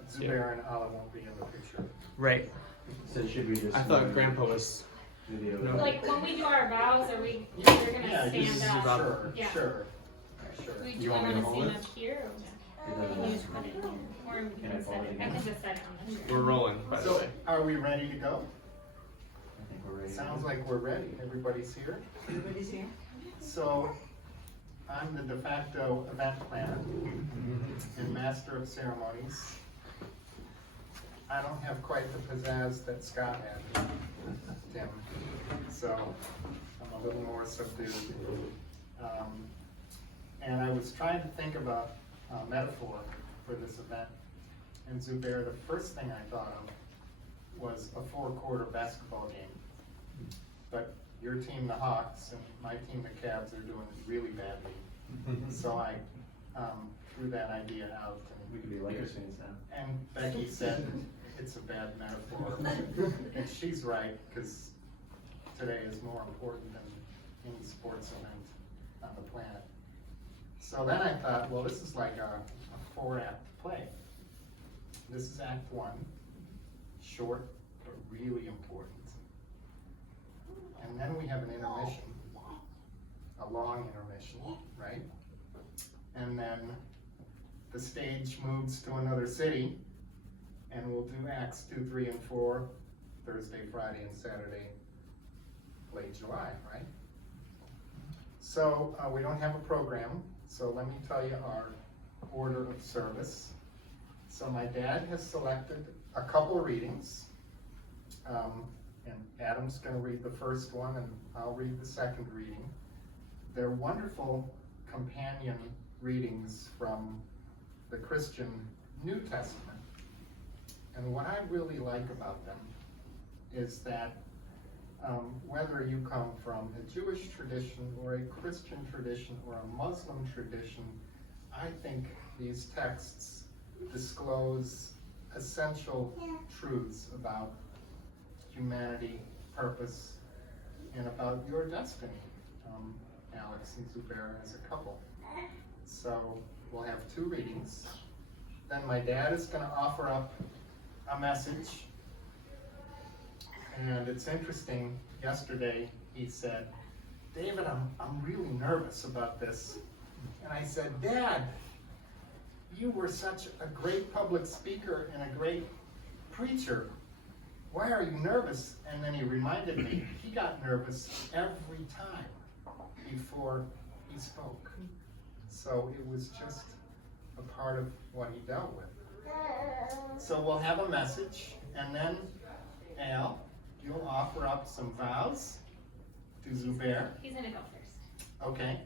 but Zubair and Allah won't be in the picture. Right. So should we just? I thought Grandpa was. Video. No. Like when we do our vows, are we? They're gonna Yeah, stand just, up. sure, Yeah. sure. We do You want me them to to hold stand it? up here. Or It doesn't we just matter. put it in here, or we Can I can fold set it it. I again? can just set it on the chair. We're rolling, by the So, way. are we ready to go? I think we're ready. Sounds like we're ready. Everybody's here? Everybody's here? So, I'm the de facto event planner and master of ceremonies. I don't have quite the pizzazz that Scott had, Tim. So, I'm a little more subdued. And I was trying to think about a metaphor for this event. And Zubair, the first thing I thought of was a 4-quarter basketball game. But your team, the Hawks, and my team, the Cavs, are doing really badly. So I threw that idea out. We could be Lakers fans now. And Becky said it's a bad metaphor. And she's right, because today is more important than any sports event on the planet. So then I thought, well, this is like a 4-act play. This is Act 1, short but really important. And then we have an intermission, a long intermission, right? And then the stage moves to another city, and we'll do Acts 2, 3, and 4, Thursday, Friday, and Saturday, late July, right? So we don't have a program, so let me tell you our order of service. So my dad has selected a couple readings, and Adam's going to read the first one, and I'll read the second reading. They're wonderful companion readings from the Christian New Testament. And what I really like about them is that whether you come from a Jewish tradition or a Christian tradition or a Muslim tradition, I think these texts disclose essential truths about humanity, purpose, and about your destiny, Alex and Zubair as a couple. So we'll have 2 readings. Then my dad is going to offer up a message. And it's interesting, yesterday he said, David, I'm really nervous about this. And I said, Dad, you were such a great public speaker and a great preacher. Why are you nervous? And then he reminded me, he got nervous every time before he spoke. So it was just a part of what he dealt with. So we'll have a message, and then Al, you'll offer up some vows to Zubair. He's gonna go first. Okay.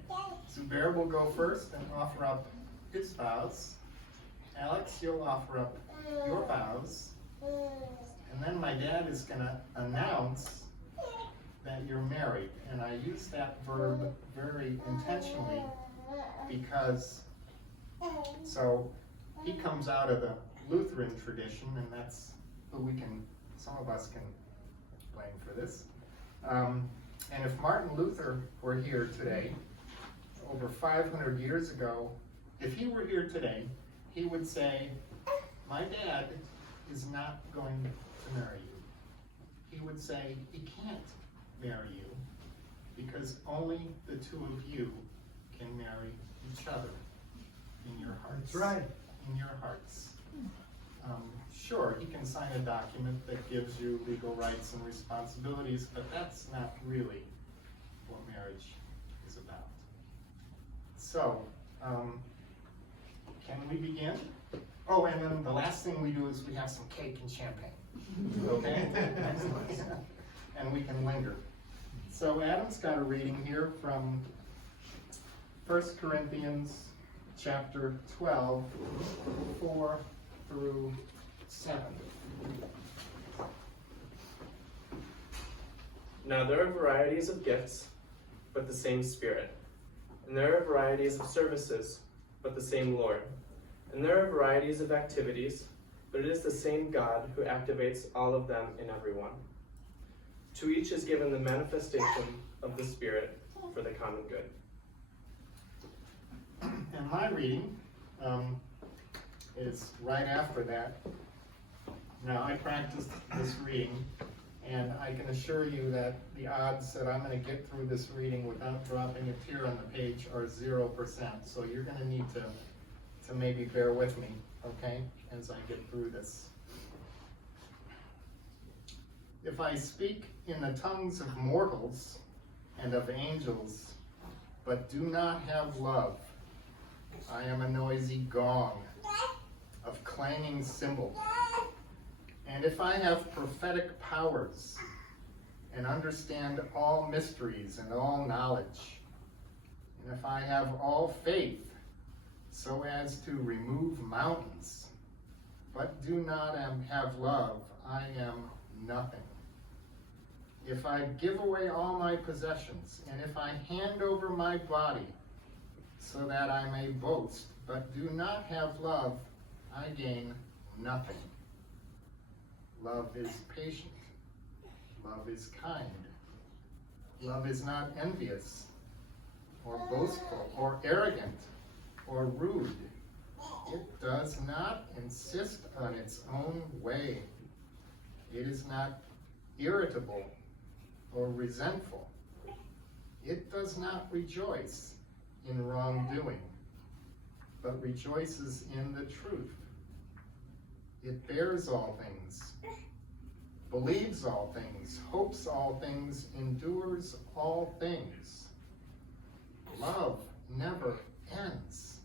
Zubair will go first and offer up his vows. Alex, you'll offer up your vows. And then my dad is going to announce that you're married. And I use that verb very intentionally because, so he comes out of the Lutheran tradition, and that's who some of us can blame for this. And if Martin Luther were here today, over 500 years ago, if he were here today, he would say, my dad is not going to marry you. He would say, he can't marry you because only the 2 of you can marry each other in your hearts. That's right. In your hearts. Sure, he can sign a document that gives you legal rights and responsibilities, but that's not really what marriage is about. So, can we begin? Oh, and then the last thing we do is we have some cake and champagne. Okay? And we can linger. So Adam's got a reading here from 1 Corinthians chapter 12, 4 through 7. Now there are varieties of gifts, but the same Spirit. And there are varieties of services, but the same Lord. And there are varieties of activities, but it is the same God who activates all of them in everyone. To each is given the manifestation of the Spirit for the common good. And my reading is right after that. Now, I practiced this reading, and I can assure you that the odds that I'm gonna get through this reading without dropping a tear on the page are 0%. So you're gonna need to maybe bear with me, okay, as I get through this. If I speak in the tongues of mortals and of angels, but do not have love, I am a noisy gong of clanging cymbal. And if I have prophetic powers and understand all mysteries and all knowledge, and if I have all faith so as to remove mountains, but do not have love, I am nothing. If I give away all my possessions, and if I hand over my body so that I may boast, but do not have love, I gain nothing. Love is patient. Love is kind. Love is not envious, or boastful, or arrogant, or rude. It does not insist on its own way. It is not irritable or resentful. It does not rejoice in wrongdoing, but rejoices in the truth. It bears all things, believes all things, hopes all things, endures all things. Love never ends.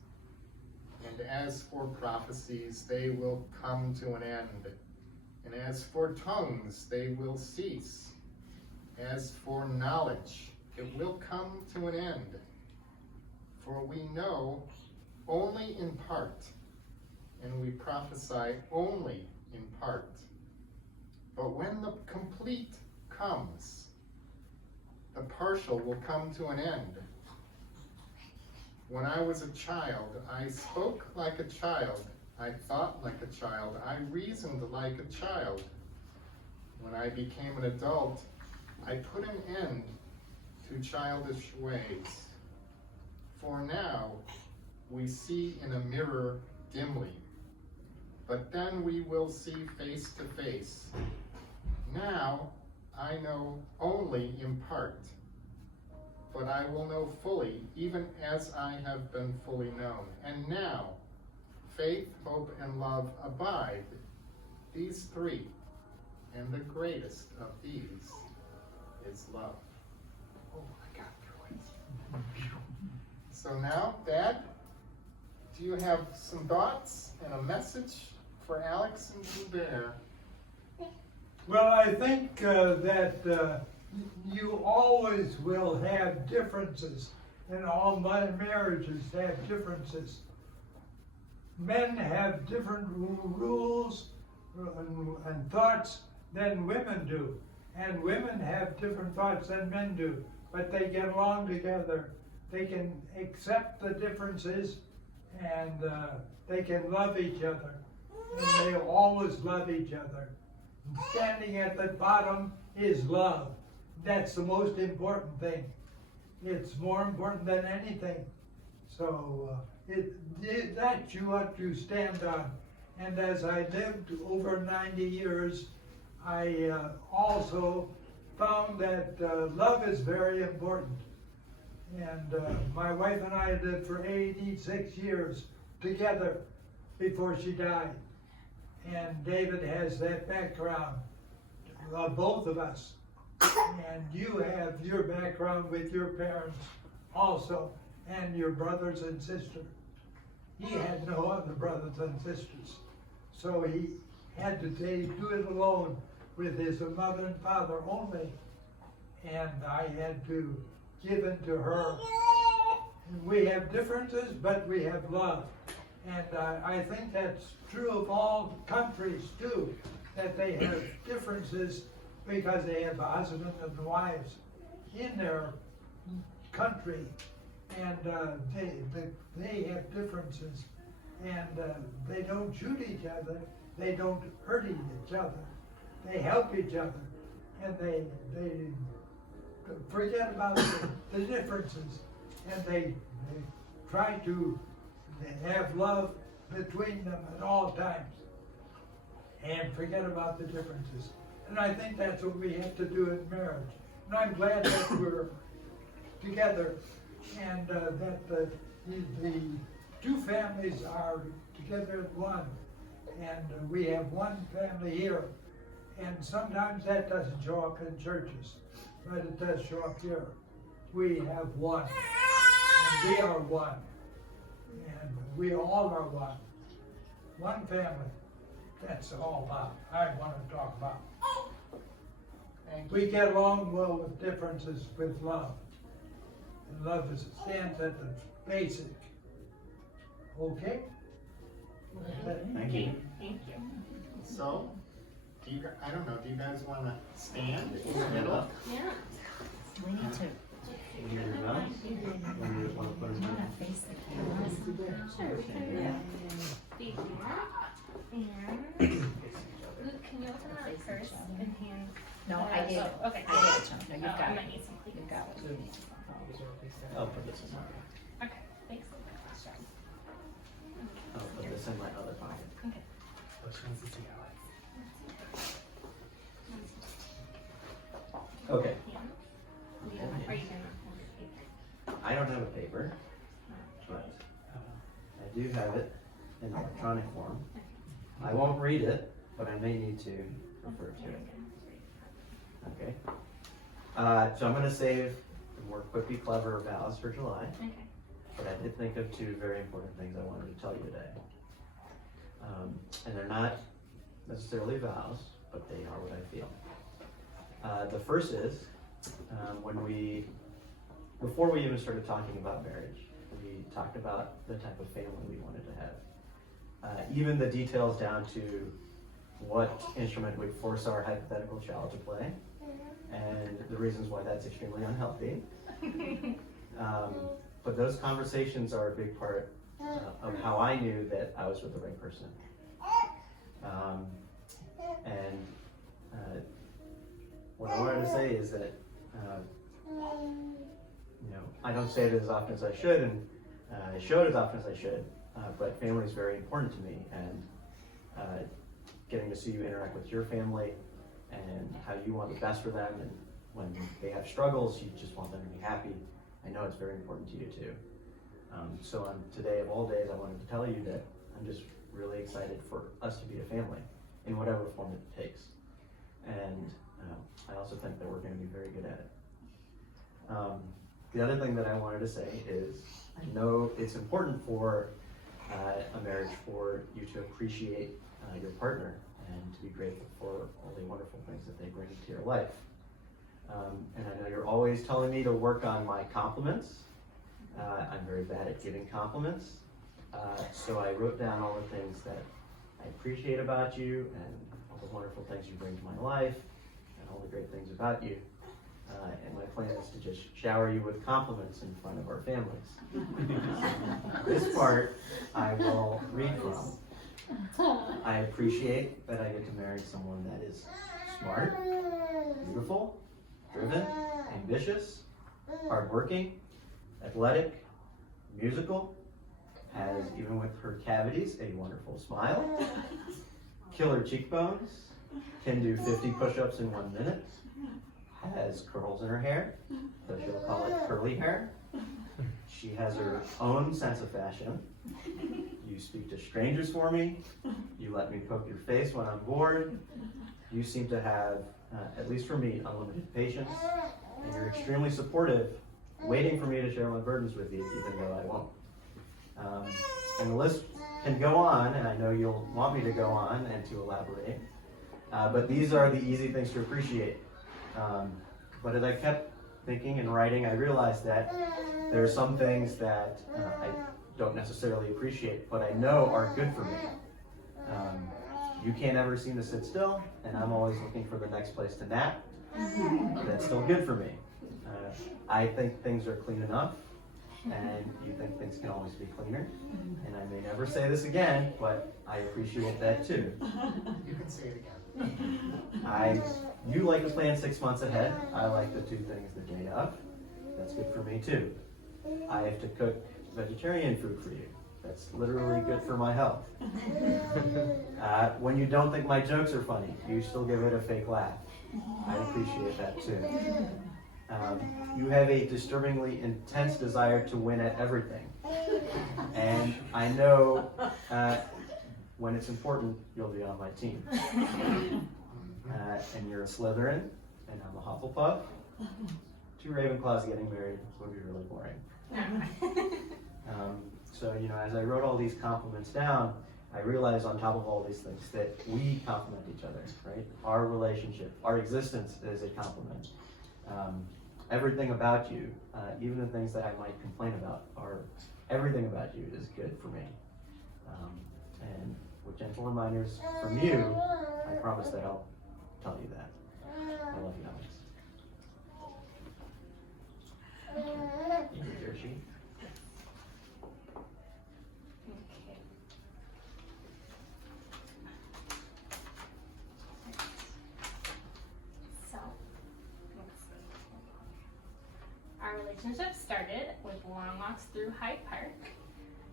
And as for prophecies, they will come to an end. And as for tongues, they will cease. As for knowledge, it will come to an end. For we know only in part, and we prophesy only in part. But when the complete comes, the partial will come to an end. When I was a child, I spoke like a child, I thought like a child, I reasoned like a child. When I became an adult, I put an end to childish ways. For now, we see in a mirror dimly, but then we will see face to face. Now, I know only in part, but I will know fully, even as I have been fully known. And now, faith, hope, and love abide, these three, and the greatest of these is love. Oh, I got through it. So now, Dad, do you have some thoughts and a message for Alex and Zubair? Well, I think that you always will have differences, and all my marriages have differences. Men have different rules and thoughts than women do, and women have different thoughts than men do, but they get along together. They can accept the differences, and they can love each other, and they always love each other. Standing at the bottom is love. That's the most important thing. It's more important than anything. So that's what you stand on. And as I lived over 90 years, I also found that love is very important. And my wife and I lived for 86 years together before she died. And David has that background, both of us. And you have your background with your parents also, and your brothers and sisters. He had no other brothers and sisters. So he had to do it alone with his mother and father only. And I had to give in to her. And we have differences, but we have love. And I think that's true of all countries too, that they have differences because they have husbands and wives in their country, and they have differences, and they don't shoot each other, they don't hurt each other, they help each other, and they forget about the differences, and they try to have love between them at all times and forget about the differences. And I think that's what we have to do in marriage. And I'm glad that we're together and that the two families are together as one. And we have one family here. And sometimes that doesn't show up in churches, but it does show up here. We have one, and we are one, and we all are one. One family. That's all I want to talk about. Thank you. We get along well with differences with love. And love stands at the basic. Okay? Thank you. Thank you. So, I don't know, do you guys want to stand in the middle? Yeah. We need to, When you're done, when you want to put we them want to face the cameras. Sure, we can Yeah. be here. And Luke, can you open that purse and hand? No, I gave it. Oh, okay. I gave it to him. No, Oh, you've I got might it. need some, please. You've got it. I'll put this in my, Okay, thanks. I'll put this in my other pocket. Okay. Okay, Yeah. Are you gonna hold it here? I don't have a paper, but I do have it in electronic form. I won't read it, but I may need to refer to it. Okay. So I'm gonna save the more quippy, clever vows for July, Okay. but I did think of two very important things I wanted to tell you today. And they're not necessarily vows, but they are what I feel. The first is, before we even started talking about marriage, we talked about the type of family we wanted to have. Even the details down to what instrument we'd force our hypothetical child to play, and the reasons why that's extremely unhealthy. But those conversations are a big part of how I knew that I was with the right person. What I wanted to say is that, I don't say it as often as I should, and I show it as often as I should, but family is very important to me, and getting to see you interact with your family and how you want the best for them, and when they have struggles, you just want them to be happy. I know it's very important to you too. So on today of all days, I wanted to tell you that I'm just really excited for us to be a family in whatever form it takes. And I also think that we're going to be very good at it. The other thing that I wanted to say is, I know it's important for a marriage for you to appreciate your partner and to be grateful for all the wonderful things that they bring to your life. And I know you're always telling me to work on my compliments. I'm very bad at giving compliments. So I wrote down all the things that I appreciate about you and all the wonderful things you bring to my life and all the great things about you. And my plan is to just shower you with compliments in front of our families. This part I will read from. I appreciate that I get to marry someone that is smart, beautiful, driven, ambitious, hardworking, athletic, musical, has, even with her cavities, a wonderful smile, killer cheekbones, can do 50 push-ups in 1 minute, has curls in her hair, so she'll call it curly hair. She has her own sense of fashion. You speak to strangers for me. You let me poke your face when I'm bored. You seem to have, at least for me, unlimited patience. And you're extremely supportive, waiting for me to share my burdens with you, even though I won't. And the list can go on, and I know you'll want me to go on and to elaborate. But these are the easy things to appreciate. But as I kept thinking and writing, I realized that there are some things that I don't necessarily appreciate, but I know are good for me. You can't ever seem to sit still, and I'm always looking for the next place to nap. That's still good for me. I think things are clean enough, and you think things can always be cleaner. And I may never say this again, but I appreciate that too. You can say it again. You like to plan 6 months ahead. I like to do things the day of. That's good for me too. I have to cook vegetarian food for you. That's literally good for my health. When you don't think my jokes are funny, you still give it a fake laugh. I appreciate that too. You have a disturbingly intense desire to win at everything. And I know when it's important, you'll be on my team. And you're a Slytherin, and I'm a Hufflepuff. 2 Ravenclaws getting married would be really boring. So, as I wrote all these compliments down, I realized on top of all these things that we complement each other, right? Our relationship, our existence is a compliment. Everything about you, even the things that I might complain about, everything about you is good for me. And with gentle reminders from you, I promise that I'll tell you that. I love you, Alex. Thank you, Jershi. Okay. So, let's see. Our relationship started with long walks through Hyde Park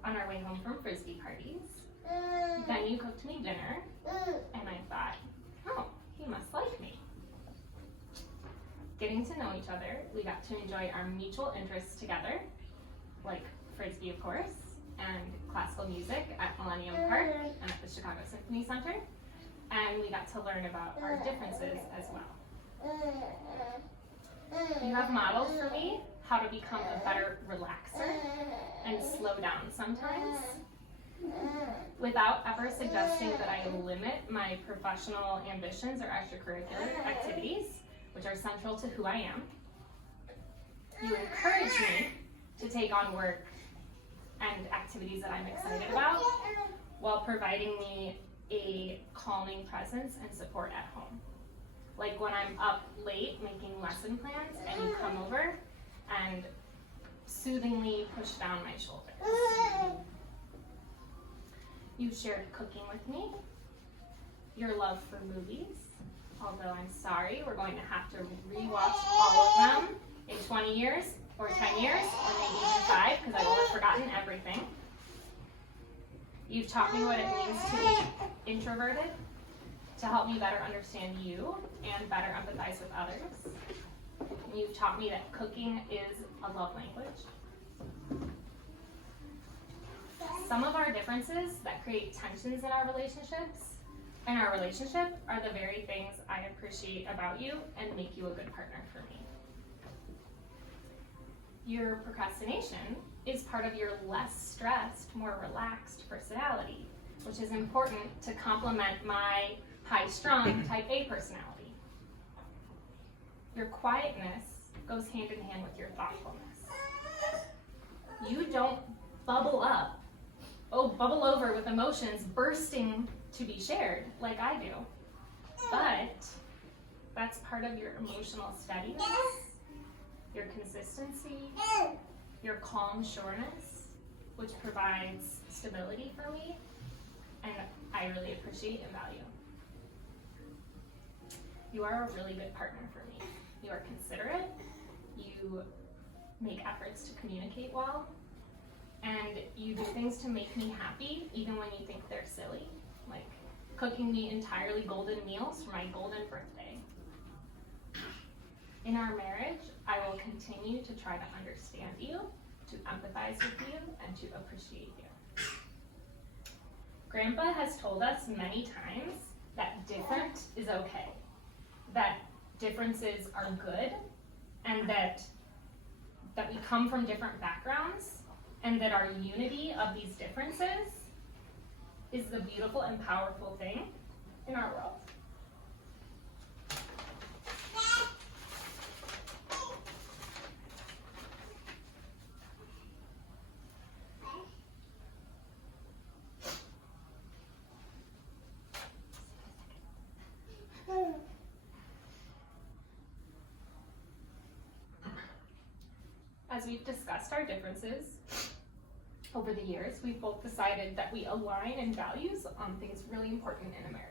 on our way home from frisbee parties. Then you cooked me dinner, and I thought, oh, he must like me. Getting to know each other, we got to enjoy our mutual interests together, like frisbee, of course, and classical music at Millennium Park and at the Chicago Symphony Center. And we got to learn about our differences as well. You have modeled for me how to become a better relaxer and slow down sometimes, without ever suggesting that I limit my professional ambitions or extracurricular activities, which are central to who I am. You encourage me to take on work and activities that I'm excited about, while providing me a calming presence and support at home. Like when I'm up late making lesson plans and you come over and soothingly push down my shoulders. You shared cooking with me, your love for movies, although I'm sorry, we're going to have to rewatch all of them in 20 years, or 10 years, or maybe even 5, because I will have forgotten everything. You've taught me what it means to be introverted, to help me better understand you and better empathize with others. And you've taught me that cooking is a love language. Some of our differences that create tensions in our relationships and our relationship are the very things I appreciate about you and make you a good partner for me. Your procrastination is part of your less stressed, more relaxed personality, which is important to complement my high-strung type A personality. Your quietness goes hand in hand with your thoughtfulness. You don't bubble over with emotions bursting to be shared like I do. But that's part of your emotional steadiness, your consistency, your calm sureness, which provides stability for me, and I really appreciate and value. You are a really good partner for me. You are considerate, you make efforts to communicate well, and you do things to make me happy even when you think they're silly, like cooking me entirely golden meals for my golden birthday. In our marriage, I will continue to try to understand you, to empathize with you, and to appreciate you. Grandpa has told us many times that different is okay, that differences are good, and that we come from different backgrounds, and that our unity of these differences is the beautiful and powerful thing in our world. As we've discussed our differences over the years, we've both decided that we align in values on things really important in a marriage.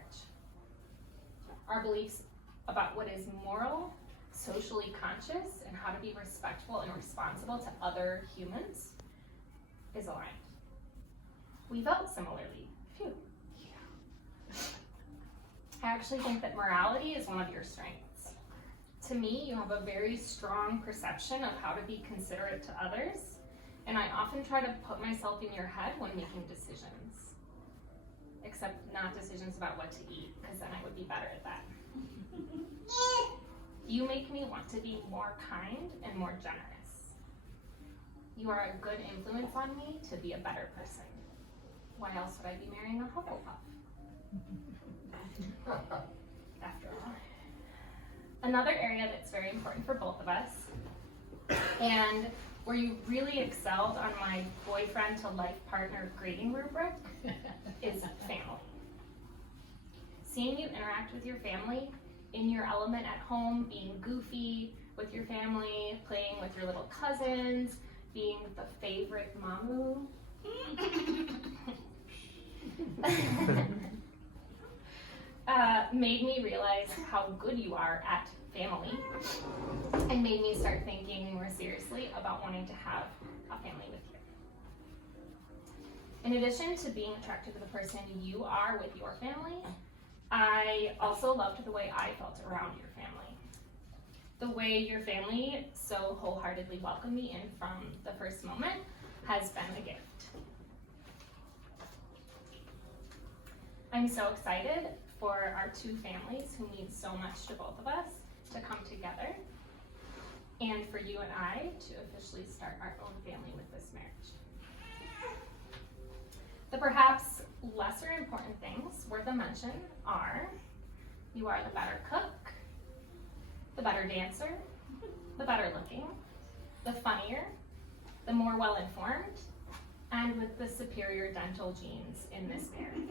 Our beliefs about what is moral, socially conscious, and how to be respectful and responsible to other humans is aligned. We vote similarly. Phew. I actually think that morality is one of your strengths. To me, you have a very strong perception of how to be considerate to others, and I often try to put myself in your head when making decisions. Except not decisions about what to eat, because then I would be better at that. You make me want to be more kind and more generous. You are a good influence on me to be a better person. Why else would I be marrying a Hufflepuff? After all. Another area that's very important for both of us, and where you really excelled on my boyfriend to life partner grading rubric, is family. Seeing you interact with your family in your element at home, being goofy with your family, playing with your little cousins, being the favorite mamu. Made me realize how good you are at family, and made me start thinking more seriously about wanting to have a family with you. In addition to being attracted to the person you are with your family, I also loved the way I felt around your family. The way your family so wholeheartedly welcomed me in from the first moment has been a gift. I'm so excited for our two families who mean so much to both of us to come together, and for you and I to officially start our own family with this marriage. The perhaps lesser important things worth a mention are: you are the better cook, the better dancer, the better looking, the funnier, the more well-informed, and with the superior dental genes in this marriage.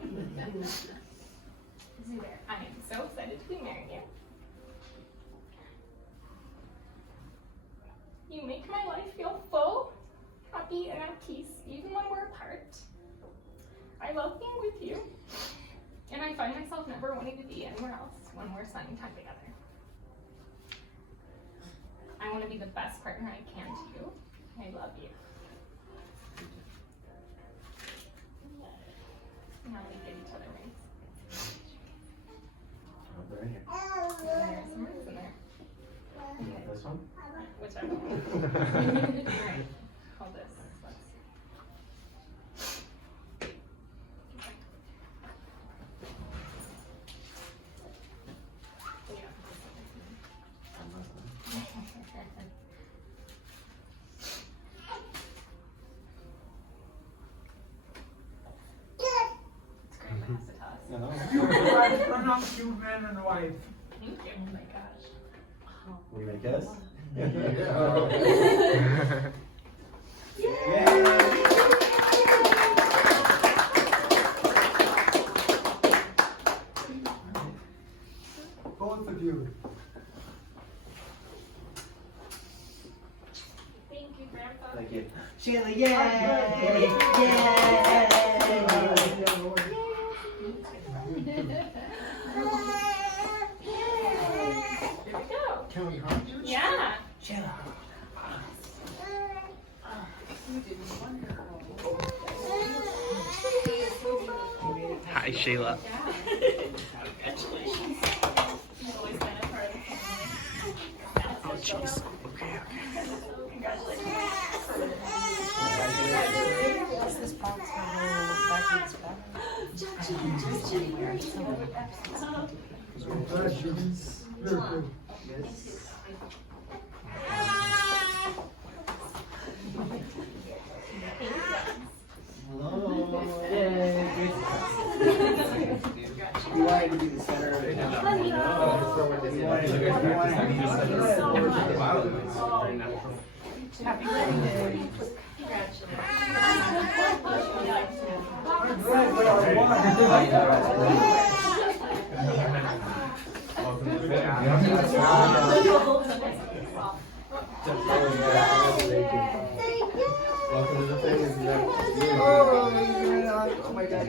Zubair, I am so excited to be marrying you. You make my life feel full, happy, and at peace, even when we're apart. I love being with you, and I find myself never wanting to be anywhere else when we're spending time together. I want to be the best partner I can to you. I love you. Now we give each other rings. They're in here. There's some rings in there. You want this one? Whichever one. Alright, hold this. Let's see. Yeah. It's great to have to toss. You I pronounce you man and wife. Thank you. Oh my gosh. Will you make this? Both of you. Thank you, Grandpa. Thank you. Sheila, yay! Here we go. Can we hug you? Yeah. Sheila. Hi, Shayla. Congratulations. You've always been a part of the family. Oh, jeez. Okay. Does this box have a little backwards Congratulations. Very good. Hello. Yay. You wanted to be the center of it. Happy birthday. I'm glad we are one. Welcome to the family. Oh my God.